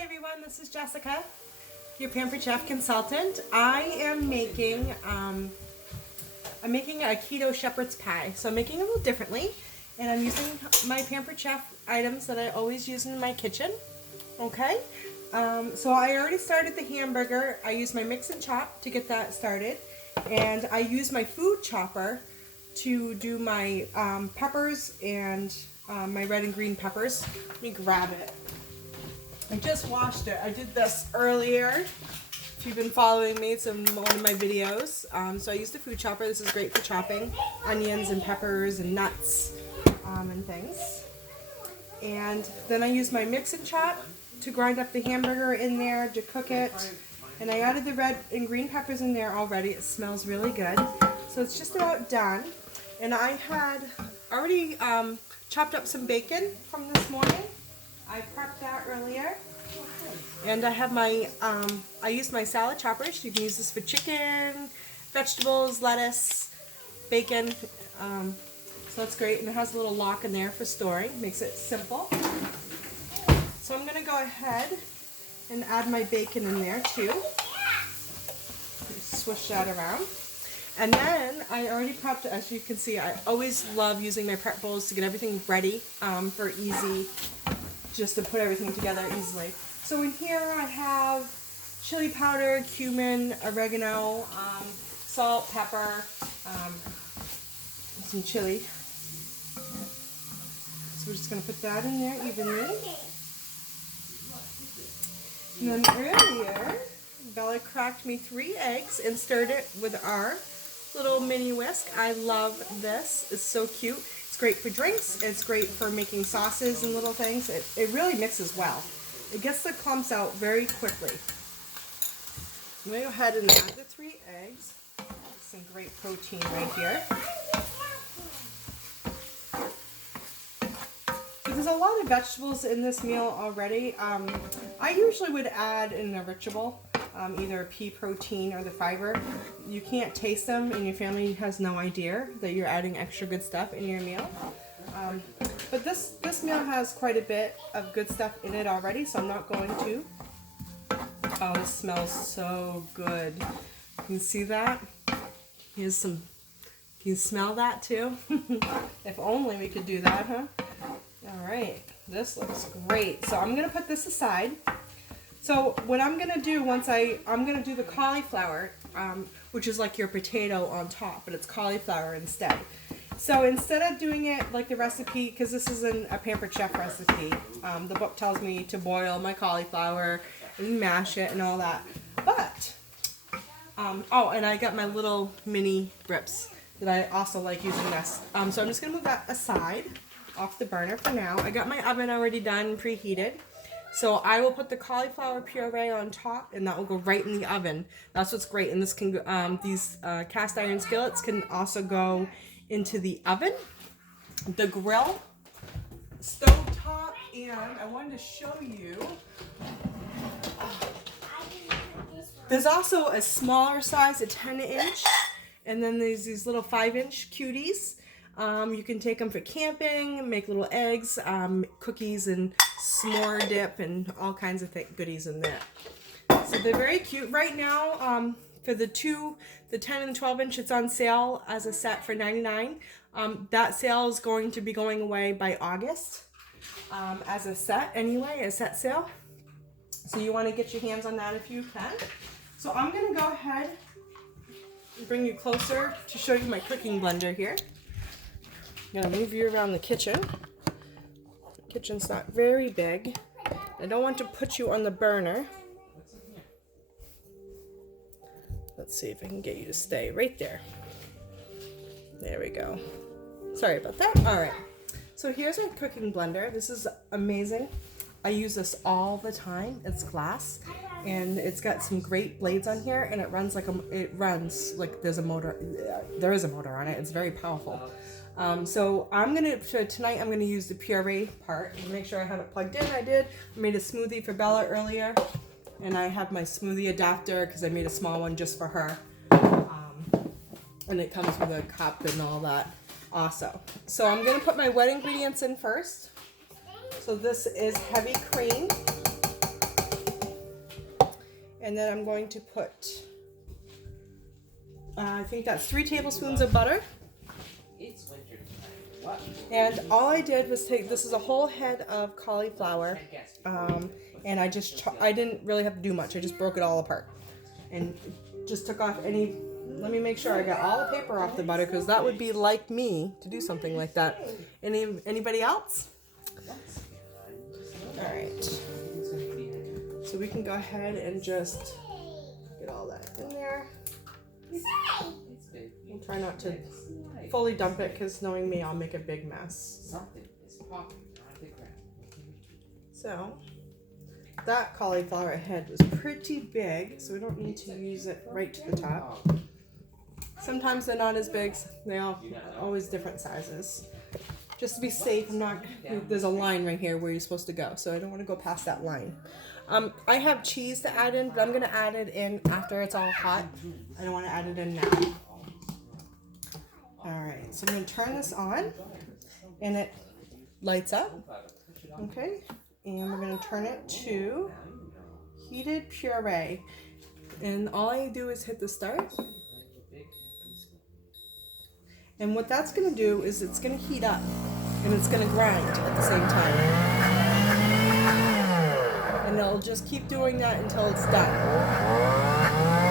Hi everyone, this is Jessica, your Pampered Chef consultant. I am making I'm making a keto shepherd's pie. So I'm making it a little differently, and I'm using my Pampered Chef items that I always use in my kitchen. Okay, so I already started the hamburger. I used my mix and chop to get that started, and I used my food chopper to do my peppers and my red and green peppers. Let me grab it. I just washed it. I did this earlier. If you've been following me, it's in one of my videos. So I used the food chopper. This is great for chopping onions and peppers and nuts and things. And then I used my mix and chop to grind up the hamburger in there to cook it. And I added the red and green peppers in there already. It smells really good. So it's just about done. And I had already chopped up some bacon from this morning. I prepped that earlier, and I have my, I used my salad choppers. You can use this for chicken, vegetables, lettuce, bacon, so that's great, and it has a little lock in there for storing, makes it simple. So I'm going to go ahead and add my bacon in there too, swish that around. And then I already prepped, as you can see, I always love using my prep bowls to get everything ready for easy, just to put everything together easily. So in here I have chili powder, cumin, oregano, salt, pepper, some chili. So we're just going to put that in there evenly. And then earlier, Bella cracked me 3 eggs and stirred it with our little mini whisk. I love this. It's so cute. It's great for drinks. It's great for making sauces and little things. It really mixes well. It gets the clumps out very quickly. I'm going to go ahead and add the 3 eggs. Some great protein right here. There's a lot of vegetables in this meal already. I usually would add an enrichable, either pea protein or the fiber. You can't taste them, and your family has no idea that you're adding extra good stuff in your meal. But this meal has quite a bit of good stuff in it already, so I'm not going to. Oh, this smells so good. You can see that? Here's some, can you smell that too? If only we could do that, huh? All right, this looks great. So I'm gonna put this aside. So what I'm gonna do once I'm gonna do the cauliflower, which is like your potato on top, but it's cauliflower instead. So instead of doing it like the recipe, because this isn't a Pampered Chef recipe, the book tells me to boil my cauliflower and mash it and all that. But, oh, and I got my little mini grips that I also like using this. So I'm just gonna move that aside off the burner for now. I got my oven already done, preheated. So I will put the cauliflower puree on top, and that will go right in the oven. That's what's great. And this can these cast iron skillets can also go into the oven, the grill, stove top, and I wanted to show you. There's also a smaller size, a 10-inch, and then there's these little 5-inch cuties. You can take them for camping, make little eggs, cookies, and s'more dip, and all kinds of goodies in there. So they're very cute. Right now, for the 10 and 12-inch, it's on sale as a set for $99. That sale is going to be going away by August as a set anyway, a set sale. So you want to get your hands on that if you can. So I'm going to go ahead and bring you closer to show you my cooking blender here. I'm going to move you around the kitchen. The kitchen's not very big. I don't want to put you on the burner. Let's see if I can get you to stay right there. There we go. Sorry about that. All right. So here's our cooking blender. This is amazing. I use this all the time. It's glass, and it's got some great blades on here, and it runs like there's a motor. There is a motor on it. It's very powerful. So tonight I'm gonna use the puree part and make sure I have it plugged in. I did. I made a smoothie for Bella earlier, and I have my smoothie adapter because I made a small one just for her. And it comes with a cup and all that also. So I'm gonna put my wet ingredients in first. So this is heavy cream. And then I'm going to put, I think that's 3 tablespoons of butter. It's winter time. What? And all I did was take, this is a whole head of cauliflower, and I didn't really have to do much. I just broke it all apart and just took off any, let me make sure I got all the paper off the butter, because that would be like me to do something like that. Anybody else? All right. So we can go ahead and just get all that in there. We'll try not to fully dump it, because knowing me, I'll make a big mess. Something is popping out of the ground. So that cauliflower head was pretty big, so we don't need to use it right to the top. Sometimes they're not as big. They're always different sizes. Just to be safe, there's a line right here where you're supposed to go, so I don't want to go past that line. I have cheese to add in, but I'm going to add it in after it's all hot. I don't want to add it in now. Alright, so I'm going to turn this on, and it lights up. Okay, and we're going to turn it to heated puree. And all I do is hit the start. And what that's going to do is it's going to heat up, and it's going to grind at the same time. And it'll just keep doing that until it's done.